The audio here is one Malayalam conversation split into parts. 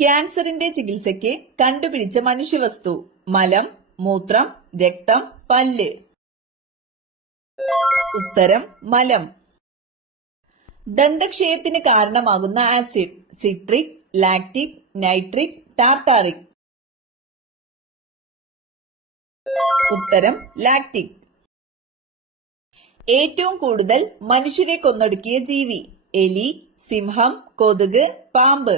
ക്യാൻസറിന്റെ ചികിത്സയ്ക്ക് കണ്ടുപിടിച്ച മനുഷ്യവസ്തു. മലം, മൂത്രം, രക്തം, പല്ല്. ഉത്തരം മലം. ദന്തക്ഷയത്തിന് കാരണമാകുന്ന acid. Citric, lactic, nitric, tartaric. ഉത്തരം ലാക്റ്റിക്. ഏറ്റവും കൂടുതൽ മനുഷ്യരെ കൊന്നൊടുക്കിയ ജീവി. എലി, സിംഹം, കൊതുക്, പാമ്പ്.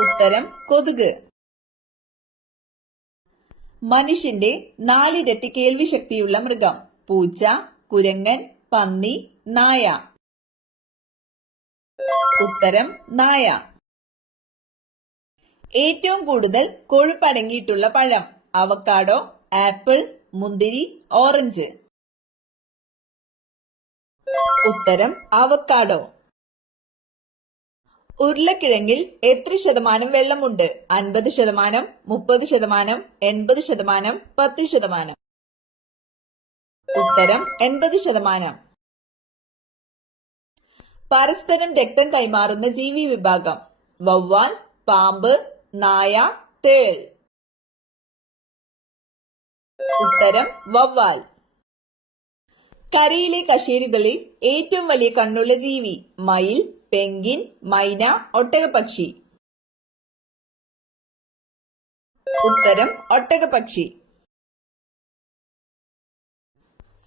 ഉത്തരം കൊതുക്. മനുഷ്യന്റെ 4 ഇരട്ടി കേൾവി ശക്തിയുള്ള മൃഗം. പൂച്ച, കുരങ്ങൻ, പന്നി, നായ. ഉത്തരം നായ. ഏറ്റവും കൂടുതൽ കൊഴുപ്പടങ്ങിയിട്ടുള്ള പഴം. അവക്കാഡോ, ആപ്പിൾ, മുന്തിരി, ഓറഞ്ച്. ഉത്തരം അവക്കാഡോ. ഉരുളക്കിഴങ്ങിൽ എത്ര ശതമാനം വെള്ളമുണ്ട്? 50%, 30%, 80%, 10%. ഉത്തരം 80%. പരസ്പരം രക്തം കൈമാറുന്ന ജീവി വിഭാഗം. വവ്വാൽ, പാമ്പ്, നായ, തേൾ. ഉത്തരം വവ്വാൽ. കരയിലെ കശേരുകളിൽ ഏറ്റവും വലിയ കണ്ണുള്ള ജീവി. മയിൽ, പെൻഗ്വിൻ, മൈന, ഒട്ടകപ്പക്ഷി. ഉത്തരം ഒട്ടകപ്പക്ഷി.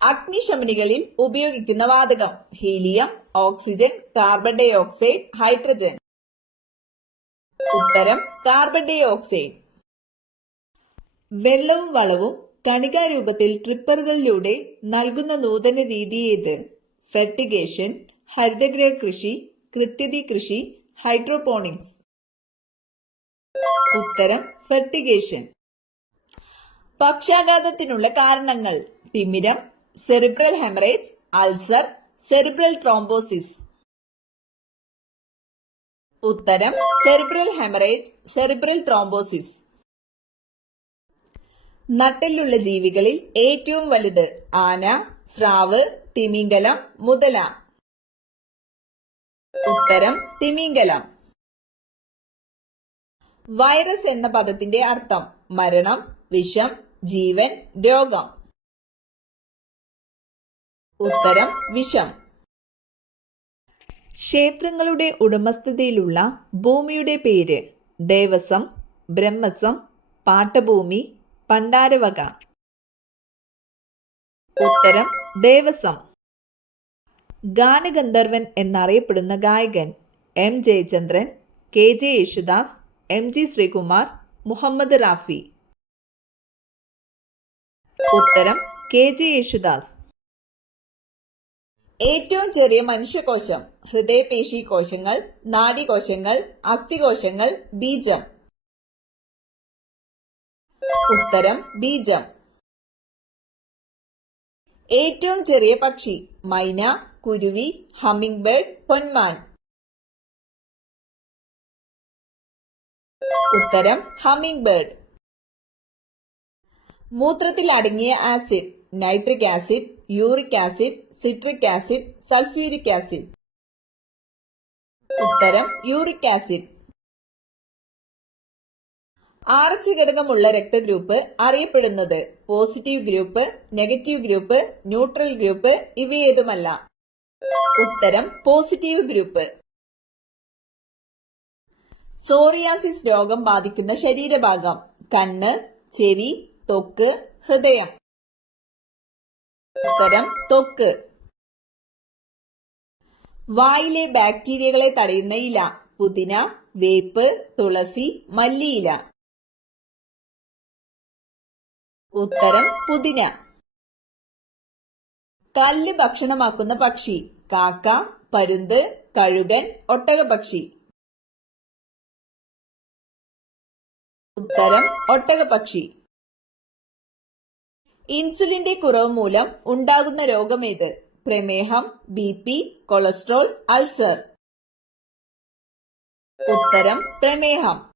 അഗ്നിശമനികളിൽ ഉപയോഗിക്കുന്ന വാതകം. Helium, oxygen, carbon dioxide, hydrogen. ഉത്തരം കാർബൺ ഡൈ ഓക്സൈഡ്. വെള്ളവും വളവും കണികാരൂപത്തിൽ ട്രിപ്പറുകളിലൂടെ നൽകുന്ന നൂതന രീതി ഏത്? ഫെർട്ടിഗേഷൻ, ഹരിതഗൃഹ കൃഷി, കൃത്യതി കൃഷി, ഹൈഡ്രോപോണിക്സ്. ഉത്തരം ഫെർട്ടിഗേഷൻ. പക്ഷാഘാതത്തിനുള്ള കാരണങ്ങൾ. തിമിരം, സെറിബ്രൽ ഹെമറേജ്, അൾസർ, സെറിബ്രൽ ട്രോംബോസിസ്. ഉത്തരം സെറിബ്രൽ ഹെമറേജ്, സെറിബ്രൽ ട്രോംബോസിസ്. നട്ടെല്ലുള്ള ജീവികളിൽ ഏറ്റവും വലുത്. ആന, സ്രാവ്, തിമിംഗലം, മുതല. ഉത്തരം തിമിംഗലം. വൈറസ് എന്ന പദത്തിന്റെ അർത്ഥം. മരണം, വിഷം, ജീവൻ, രോഗം. ഉത്തരം വിഷം. ക്ഷേത്രങ്ങളുടെ ഉടമസ്ഥതയിലുള്ള ഭൂമിയുടെ പേര്. ദേവസ്വം, ബ്രഹ്മസ്വം, പാട്ടഭൂമി, പണ്ടാരവക. ഉത്തരം ദേവസ്വം. ഗാനഗന്ധർവൻ എന്നറിയപ്പെടുന്ന ഗായകൻ. M Jayachandran, K J Yesudas, M G Sreekumar, Mohammed Rafi. ഉത്തരം കെ ജെ യേശുദാസ്. ഏറ്റവും ചെറിയ മനുഷ്യകോശം. ഹൃദയപേശി കോശങ്ങൾ, നാഡീകോശങ്ങൾ, അസ്ഥികോശങ്ങൾ, ബീജം. ഉത്തരം ബീജം. ഏറ്റവും ചെറിയ പക്ഷി. മൈന, കുരുവി, ഹമ്മിംഗ് ബേർഡ്, പൊന്മാൻ. ഉത്തരം ഹമ്മിംഗ് ബേർഡ്. മൂത്രത്തിൽ അടങ്ങിയ acid. Nitric acid, uric acid, citric acid, sulphuric acid. ഉത്തരം യൂറിക് ആസിഡ്. RH ഘടകമുള്ള രക്തഗ്രൂപ്പ് അറിയപ്പെടുന്നത്. Positive group, negative group, neutral group, ഇവയേതുമല്ല. ഉത്തരം പോസിറ്റീവ് ഗ്രൂപ്പ്. സോറിയാസിസ് രോഗം ബാധിക്കുന്ന ശരീരഭാഗം. കണ്ണ്, ചെവി, ത്വക്ക്, ഹൃദയം. ഉത്തരം ത്വക്ക്. വായിലെ ബാക്ടീരിയകളെ തടയുന്ന ഇല. പുതിന, വേപ്പ്, തുളസി, മല്ലിയില. ഉത്തരം പുതിന. കല്ല് ഭക്ഷണമാക്കുന്ന പക്ഷി. കാക്ക, പരുന്ത്, കഴുകൻ, ഒട്ടകപ്പക്ഷി. ഉത്തരം ഒട്ടകപ്പക്ഷി. ഇൻസുലിന്റെ കുറവ് മൂലം ഉണ്ടാകുന്ന രോഗമേത്? പ്രമേഹം, BP, കൊളസ്ട്രോൾ, അൾസർ. ഉത്തരം പ്രമേഹം.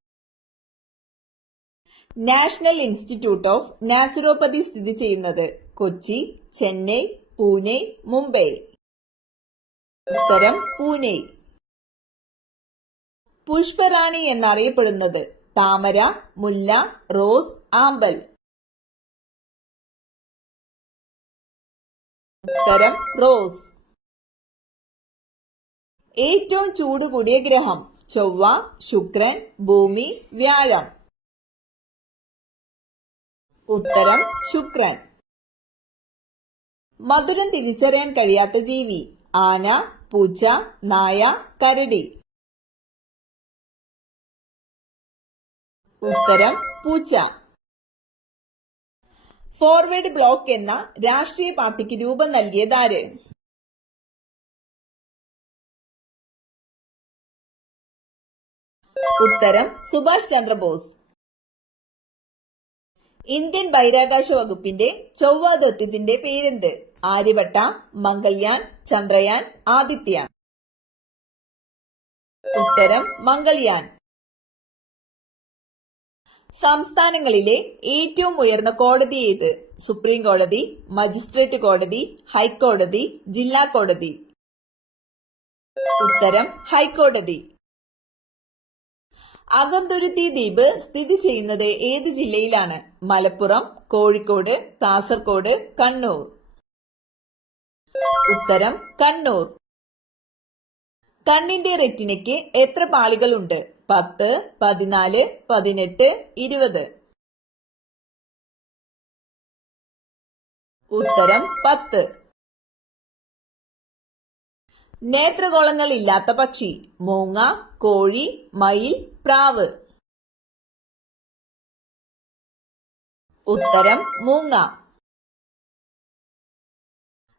നാഷണൽ ഇൻസ്റ്റിറ്റ്യൂട്ട് ഓഫ് നാച്ചുറോപ്പതി സ്ഥിതി ചെയ്യുന്നത്. കൊച്ചി, ചെന്നൈ, പൂനെ, മുംബൈ. ഉത്തരം പൂനെ. പുഷ്പറാണി എന്നറിയപ്പെടുന്നത്? താമര, മുല്ല, റോസ്, ആമ്പൽ. ഉത്തരം റോസ്. ഏറ്റവും ചൂട് കൂടിയ ഗ്രഹം? ചൊവ്വ, ശുക്രൻ, ഭൂമി, വ്യാഴം. ഉത്തരം ശുക്രൻ. മധുരം തിരിച്ചറിയാൻ കഴിയാത്ത ജീവി? ആന, പൂച്ച, നായ, കരടി. ഉത്തരം പൂച്ച. ഫോർവേഡ് ബ്ലോക്ക് എന്ന രാഷ്ട്രീയ പാർട്ടിക്ക് രൂപം നൽകിയതാര്? ഉത്തരം സുഭാഷ് ചന്ദ്രബോസ്. ഇന്ത്യൻ ബഹിരാകാശ വകുപ്പിന്റെ ചൊവ്വ ദൗത്യത്തിന്റെ പേരെന്ത്? ആര്യഭട്ട, മംഗൾയാൻ, ചന്ദ്രയാൻ, ആദിത്യ. ഉത്തരം മംഗൾയാൻ. സംസ്ഥാനങ്ങളിലെ ഏറ്റവും ഉയർന്ന കോടതി ഏത്? സുപ്രീം കോടതി, മജിസ്ട്രേറ്റ് കോടതി, ഹൈക്കോടതി, ജില്ലാ കോടതി. ഉത്തരം ഹൈക്കോടതി. അഗന്തുരുത്തി ദ്വീപ് സ്ഥിതി ചെയ്യുന്നത് ഏത് ജില്ലയിലാണ്? മലപ്പുറം, കോഴിക്കോട്, കാസർഗോഡ്, കണ്ണൂർ. ഉത്തരം കണ്ണൂർ. കണ്ണിന്റെ റെറ്റിനയ്ക്ക് എത്ര പാളികളുണ്ട്? 10, 14, 18, 20. ഉത്തരം 10. നേത്രഗോളങ്ങൾ ഇല്ലാത്ത പക്ഷി? മൂങ്ങ, കോഴി, മയിൽ, പ്രാവ്. ഉത്തരം മൂങ്ങ.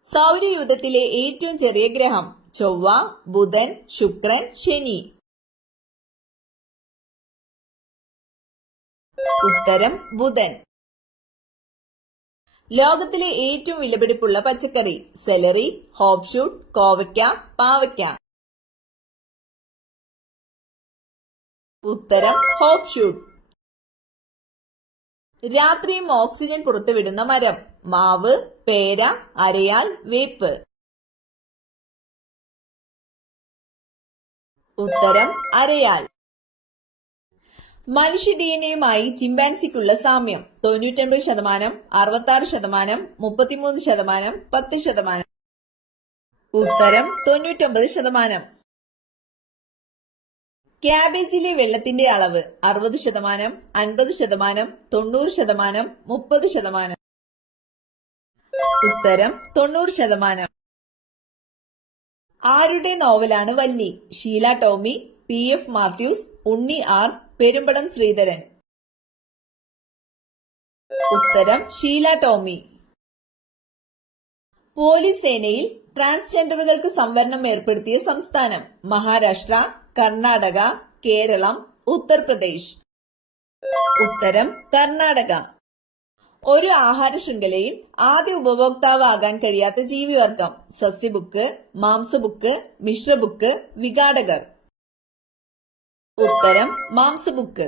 സൗരയൂഥത്തിലെ ഏറ്റവും ചെറിയ ഗ്രഹം? ചൊവ്വ, ബുധൻ, ശുക്രൻ, ശനി. ഉത്തരം ബുധൻ. ലോകത്തിലെ ഏറ്റവും വിലപിടിപ്പുള്ള പച്ചക്കറി? സെലറി, ഹോപ്ഷൂട്ട്, കോവയ്ക്ക, പാവയ്ക്ക. ഉത്തരം ഹോപ്ഷൂട്ട്. രാത്രിയും ഓക്സിജൻ പുറത്തുവിടുന്ന മരം? മാവ്, പേര, അരയാൽ, വേപ്പ്. ഉത്തരം അരയാൽ. മനുഷ്യ ഡിഎൻഎയുമായി ചിമ്പാൻസിക്കുള്ള സാമ്യം? 99%, 66%, 33%, 10%. ഉത്തരം 99%. ക്യാബേജിലെ വെള്ളത്തിന്റെ അളവ്? 60%, 50%, 90%, 30%. ഉത്തരം 90%. ആരുടെ നോവലാണ് വല്ലി? ഷീല ടോമി, PF മാത്യൂസ്, ഉണ്ണി ആർ, പെരുമ്പടം ശ്രീധരൻ. ഉത്തരം ഷീല ടോമി. പോലീസ് സേനയിൽ ട്രാൻസ്ജെൻഡറുകൾക്ക് സംവരണം ഏർപ്പെടുത്തിയ സംസ്ഥാനം? മഹാരാഷ്ട്ര, കർണാടക, കേരളം, ഉത്തർപ്രദേശ്. ഉത്തരം കർണാടക. ഒരു ആഹാര ശൃംഖലയിൽ ആദ്യ ഉപഭോക്താവാകാൻ കഴിയാത്ത ജീവിവർഗം? സസ്യബുക്ക്, മാംസബുക്ക്, മിശ്രബുക്ക്, വിഘാടകർ. ഉത്തരം മാംസബുക്ക്.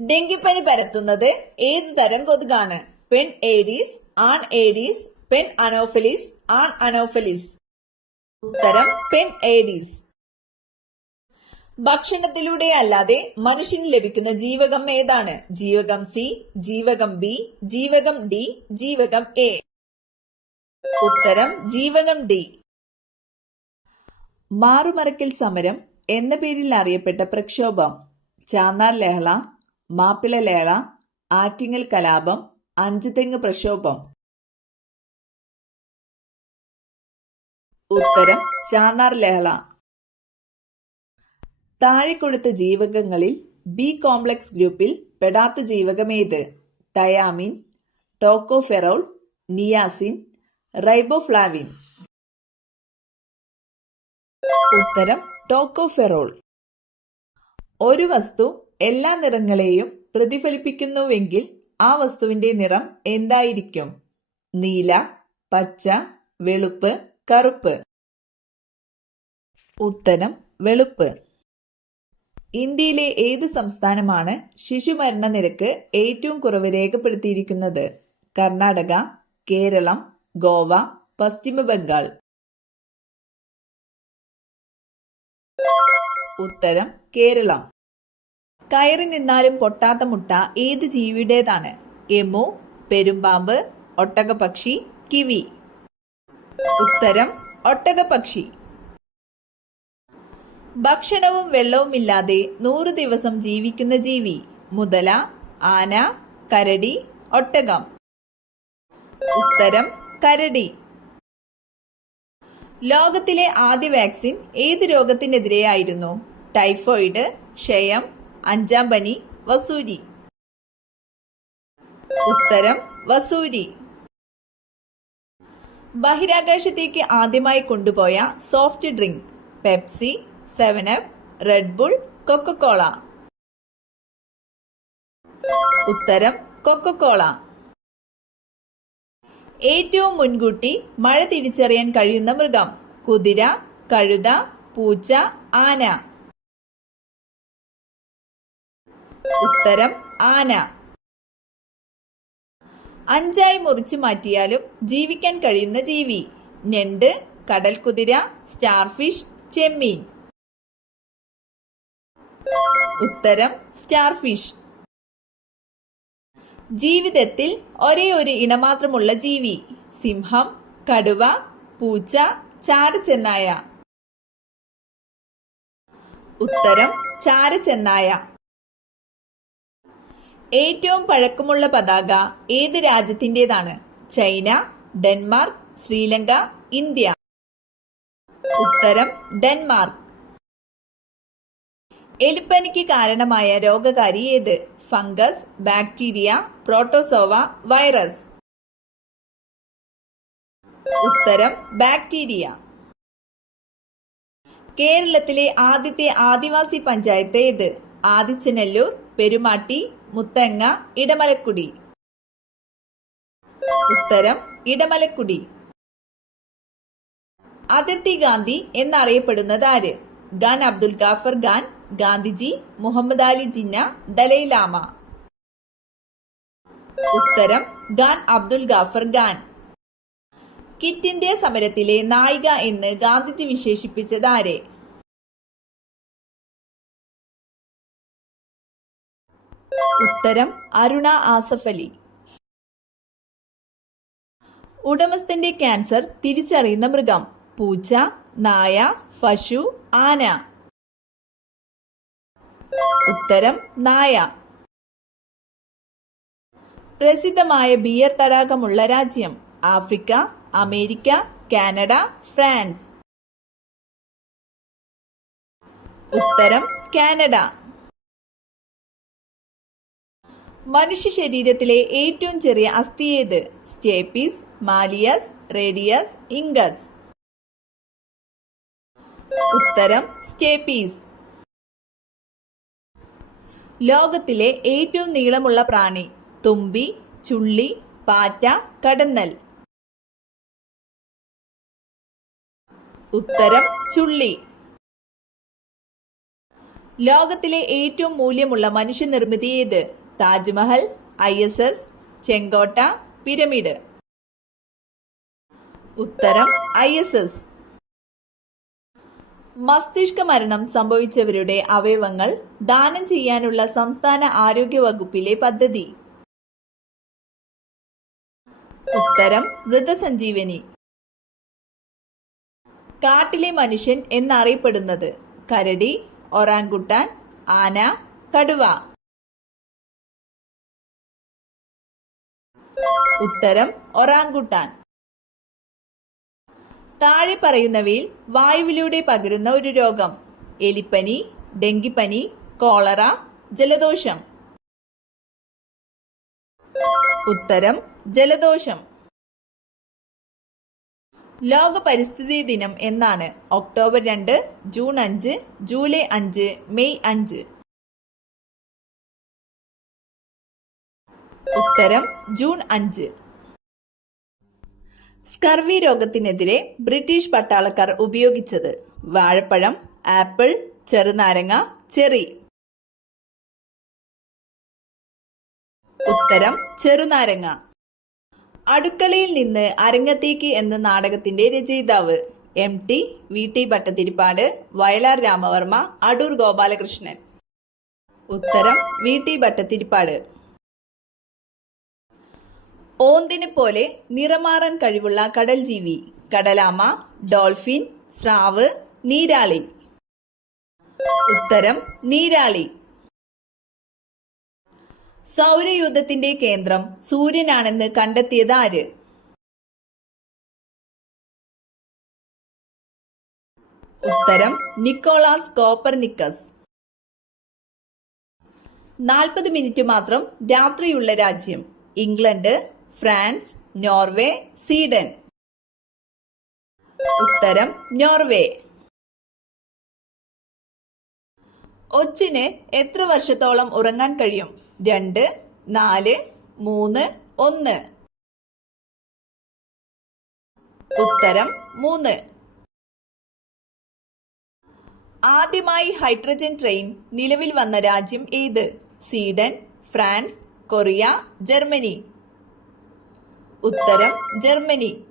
ഡെങ്കിപ്പനി പരത്തുന്നത് ഏത് തരം കൊതുകാണ്? പെൺ ഏഡീസ്, ആൺ ഏഡീസ്, പെൺ അനോഫലിസ്, ആൺ അനോഫലിസ്. ഉത്തരം പെൺ ഏഡീസ്. ഭക്ഷണത്തിലൂടെ അല്ലാതെ മനുഷ്യന് ലഭിക്കുന്ന ജീവകം ഏതാണ്? ജീവകം സി, ജീവകം ബി, ജീവകം ഡി, ജീവകം എ. ഉത്തരം ജീവകം ഡി. മാറുമറയ്ക്കൽ സമരം എന്ന പേരിൽ അറിയപ്പെട്ട പ്രക്ഷോഭം? ചാന്നാർ ലഹള, മാപ്പിള ലഹള, ആറ്റിങ്ങൽ കലാപം, അഞ്ചുതെങ്ങ് പ്രക്ഷോഭം. ഉത്തരം ചാന്നാർ ലഹള. താഴെ കൊടുത്ത ജീവകങ്ങളിൽ ബി കോംപ്ലക്സ് ഗ്രൂപ്പിൽ പെടാത്ത ജീവകമേത്? Thiamine, tocopherol, niacin, riboflavin. ഉത്തരം ടോക്കോഫെറോൾ. ഒരു വസ്തു എല്ലാ നിറങ്ങളെയും പ്രതിഫലിപ്പിക്കുന്നുവെങ്കിൽ ആ വസ്തുവിന്റെ നിറം എന്തായിരിക്കും? നീല, പച്ച, വെളുപ്പ്, കറുപ്പ്. ഉത്തരം വെളുപ്പ്. ഇന്ത്യയിലെ ഏത് സംസ്ഥാനമാണ് ശിശുമരണ നിരക്ക് ഏറ്റവും കുറവ് രേഖപ്പെടുത്തിയിരിക്കുന്നത്? കർണാടക, കേരളം, ഗോവ, പശ്ചിമ ബംഗാൾ. ഉത്തരം കേരളം. കയറി നിന്നാലും പൊട്ടാത്ത മുട്ട ഏത് ജീവിയുടേതാണ്? Emu, പെരുമ്പാമ്പ്, ഒട്ടകപക്ഷി, kiwi. ഉത്തരം ഒട്ടകപക്ഷി. ഭക്ഷണവും വെള്ളവുമില്ലാതെ 100 ദിവസം ജീവിക്കുന്ന ജീവി? മുതല, ആന, കരടി, ഒട്ടകം. ഉത്തരം കരടി. ലോകത്തിലെ ആദ്യ വാക്സിൻ ഏത് രോഗത്തിനെതിരെയായിരുന്നു? ടൈഫോയിഡ്, ക്ഷയം, 5-ാം പനി, വസൂരി. ഉത്തരം വസൂരി. ബഹിരാകാശത്തേക്ക് ആദ്യമായി കൊണ്ടുപോയ soft drink? Pepsi, 7up, red bull, Coca Cola. ഉത്തരം കൊക്കക്കോള. ഏറ്റവും മുൻകൂട്ടി മഴ തിരിച്ചറിയാൻ കഴിയുന്ന മൃഗം? കുതിര, കഴുത, പൂച്ച, ആന. ഉത്തരം ആന. 5ആയി മുറിച്ചു മാറ്റിയാലും ജീവിക്കാൻ കഴിയുന്ന ജീവി? ഞണ്ട്, കടൽക്കുതിര, സ്റ്റാർഫിഷ്, ചെമ്മീൻ. ഉത്തരം സ്റ്റാർഫിഷ്. ജീവിതത്തിൽ ഒരേ ഒരു ഇണമാത്രമുള്ള ജീവി? സിംഹം, കടുവ, പൂച്ച, ചാരച്ചെന്നായ. ഉത്തരം ചാരച്ചെന്നായ. ഏറ്റവും പഴക്കമുള്ള പതാക ഏത് രാജ്യത്തിൻ്റെതാണ്? China, Denmark, Sri Lanka, India. ഉത്തരം ഡെൻമാർക്ക്. എലിപ്പനിക്ക് കാരണമായ രോഗകാരി ഏത്? Fungus, bacteria, protozoa, virus. ഉത്തരം ബാക്ടീരിയ. കേരളത്തിലെ ആദ്യത്തെ ആദിവാസി പഞ്ചായത്ത് ഏത്? ആദിച്ചനല്ലൂർ, പെരുമാട്ടി, മുത്തങ്ങ, ഇടമലക്കുടി. ഉത്തരം ഇടമലക്കുടി. അതിർത്തി ഗാന്ധി എന്നറിയപ്പെടുന്നത് ആര്? ഖാൻ അബ്ദുൽ ഗാഫർ ഖാൻ, ഗാന്ധിജി, മുഹമ്മദ് അലി ജിന്ന, ദലൈലാമ. ഉത്തരം ഖാൻ അബ്ദുൽ ഗാഫർ ഖാൻ. ക്വിറ്റ് ഇന്ത്യ സമരത്തിലെ നായിക എന്ന് ഗാന്ധിജി വിശേഷിപ്പിച്ചത് ആരെ? ഉത്തരം അരുണ ആസഫ് അലി. ഉടമസ്ഥന്റെ ക്യാൻസർ തിരിച്ചറിയുന്ന മൃഗം? പൂച്ച, നായ, പശു, ആന. ഉത്തരം നായ. പ്രസിദ്ധമായ ബിയർ തടാകമുള്ള രാജ്യം? Africa, America, Canada, France. ഉത്തരം കാനഡ. മനുഷ്യ ശരീരത്തിലെ ഏറ്റവും ചെറിയ അസ്ഥി ഏത്? Stapes, malleus, radius, incus. ഉത്തരം സ്റ്റേപ്പീസ്. ലോകത്തിലെ ഏറ്റവും നീളമുള്ള പ്രാണി? തുമ്പി, ചുള്ളി, പാറ്റ, കടന്നൽ. ഉത്തരം ചുള്ളി. ലോകത്തിലെ ഏറ്റവും മൂല്യമുള്ള മനുഷ്യനിർമ്മിതി ഏത്? താജ്മഹൽ, ISS, ചെങ്കോട്ട, പിരമിഡ്. ഉത്തരം ISS. മസ്തിഷ്ക മരണം സംഭവിച്ചവരുടെ അവയവങ്ങൾ ദാനം ചെയ്യാനുള്ള സംസ്ഥാന ആരോഗ്യ വകുപ്പിലെ പദ്ധതി? ഉത്തരം മൃതസഞ്ജീവനി. കാട്ടിലെ മനുഷ്യൻ എന്നറിയപ്പെടുന്നത്? കരടി, ഒറാങ്കുട്ടാൻ, ആന, കടുവ. ഉത്തരം ഒറാങ്കുട്ടാൻ. താഴെ പറയുന്നവയിൽ വായുവിലൂടെ പകരുന്ന ഒരു രോഗം? എലിപ്പനി, ഡെങ്കിപ്പനി, കോളറ, ജലദോഷം. ഉത്തരം ജലദോഷം. ലോക പരിസ്ഥിതി ദിനം എന്നാണ്? October 2, June 5, July 5, May 5. ഉത്തരം ജൂൺ 5. സ്കർവി രോഗത്തിനെതിരെ ബ്രിട്ടീഷ് പട്ടാളക്കാർ ഉപയോഗിച്ചത്? വാഴപ്പഴം, ആപ്പിൾ, ചെറുനാരങ്ങ, ചെറി. ഉത്തരം ചെറുനാരങ്ങ. അടുക്കളയിൽ നിന്ന് അരങ്ങത്തേക്ക് എന്ന നാടകത്തിന്റെ രചയിതാവ്? MT, VT Bhattathiripad, Vayalar Ramavarma, Adoor Gopalakrishnan. ഉത്തരം VT ഭട്ടതിരിപ്പാട്. ഓന്തിനെ പോലെ നിറമാറാൻ കഴിവുള്ള കടൽ ജീവി. കടലാമ, ഡോൾഫിൻ, സ്രാവ്, നീരാളി. ഉത്തരം നീരാളി. സൗരയൂഥത്തിന്റെ കേന്ദ്രം സൂര്യനാണെന്ന് കണ്ടെത്തിയത് ആര്? ഉത്തരം നിക്കോളാസ് കോപ്പർനിക്കസ്. 40 മിനിറ്റ് മാത്രം രാത്രിയുള്ള രാജ്യം. England, France, Norway, Sweden. ഉത്തരം നോർവേ. ഒച്ചിന് എത്ര വർഷത്തോളം ഉറങ്ങാൻ കഴിയും? 2, 4, 3, 1. ഉത്തരം 3. ആദ്യമായി ഹൈഡ്രജൻ ട്രെയിൻ നിലവിൽ വന്ന രാജ്യം ഏത്? Sweden, France, Korea, Germany. ഉത്തരം ജർമ്മനി.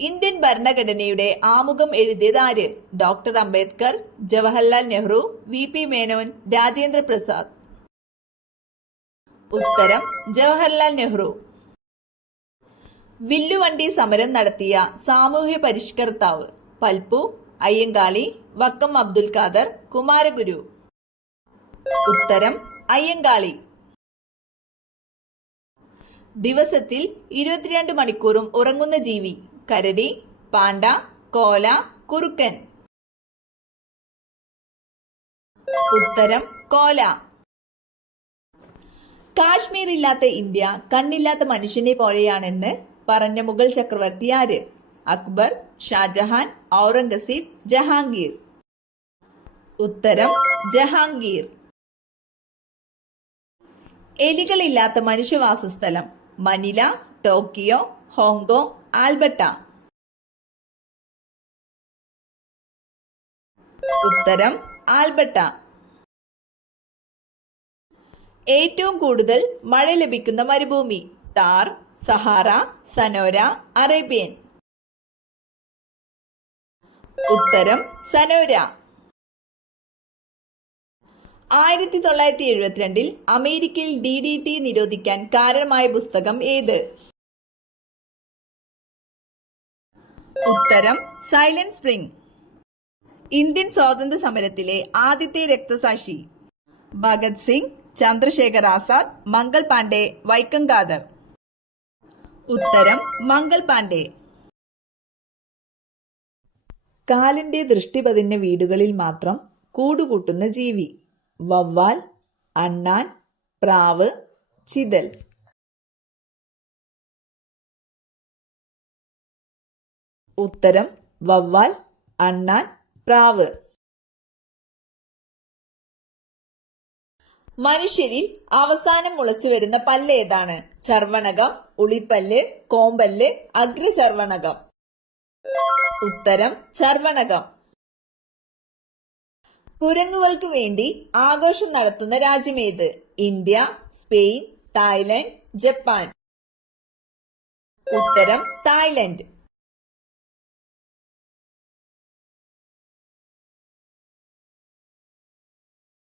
ഇന്ത്യൻ ഭരണഘടനയുടെ ആമുഖം എഴുതിയത് ആര്? Doctor Ambedkar, Jawaharlal Nehru, VP Menon, Rajendra Prasad. ഉത്തരം ജവഹർലാൽ നെഹ്റു. വില്ലുവണ്ടി സമരം നടത്തിയ സാമൂഹ്യ പരിഷ്കർത്താവ്? പൽപ്പു, അയ്യങ്കാളി, വക്കം അബ്ദുൽ ഖാദർ, കുമാരഗുരു. ഉത്തരം അയ്യങ്കാളി. ദിവസത്തിൽ 22 മണിക്കൂറും ഉറങ്ങുന്ന ജീവി? കരടി, പാണ്ട, കോല, കുറുക്കൻ. ഉത്തരം കോല. കാശ്മീർ ഇല്ലാത്ത ഇന്ത്യ കണ്ണില്ലാത്ത മനുഷ്യനെ പോലെയാണെന്ന് പറഞ്ഞ മുഗൾ ചക്രവർത്തി ആര്? അക്ബർ, ഷാജഹാൻ, ഔറംഗസീബ്, ജഹാംഗീർ. ഉത്തരം ജഹാംഗീർ. എലികളില്ലാത്ത മനുഷ്യവാസസ്ഥലം? Manila, Tokyo, Hong Kong, Alberta. ഉത്തരം ആൽബർട്ട. ഏറ്റവും കൂടുതൽ മഴ ലഭിക്കുന്ന മരുഭൂമി? Thar, Sahara, Sonora, Arabian. ഉത്തരം സനോര. 1972 അമേരിക്കയിൽ DDT നിരോധിക്കാൻ കാരണമായ പുസ്തകം ഏത്? ഉത്തരം സൈലന്റ് സ്പ്രിംഗ്. ഇന്ത്യൻ സ്വാതന്ത്ര്യ സമരത്തിലെ ആദ്യത്തെ രക്തസാക്ഷി? ഭഗത് സിംഗ്, ചന്ദ്രശേഖർ ആസാദ്, മംഗൾ പാണ്ഡെ, വൈക്കം ഖാദർ. ഉത്തരം മംഗൾ പാണ്ഡെ. കാലിന്റെ ദൃഷ്ടി പതിഞ്ഞ വീടുകളിൽ മാത്രം കൂടുകൂട്ടുന്ന ജീവി? വവ്വാൽ, അണ്ണാൻ, പ്രാവ്, ചിതൽ. ഉത്തരം വവ്വാൽ, അണ്ണാൻ, പ്രാവ്. മനുഷ്യരിൽ അവസാനം മുളച്ചു വരുന്ന പല്ല് ഏതാണ്? ചർവണകം, ഉളിപ്പല്ല്, കോമ്പല്ല്, അഗ്രചർവണകം. ഉത്തരം ചർവണകം. കുരങ്ങുകൾക്ക് വേണ്ടി ആഘോഷം നടത്തുന്ന രാജ്യമേത്? India, Spain, Thailand, Japan. ഉത്തരം തായ്ലൻഡ്.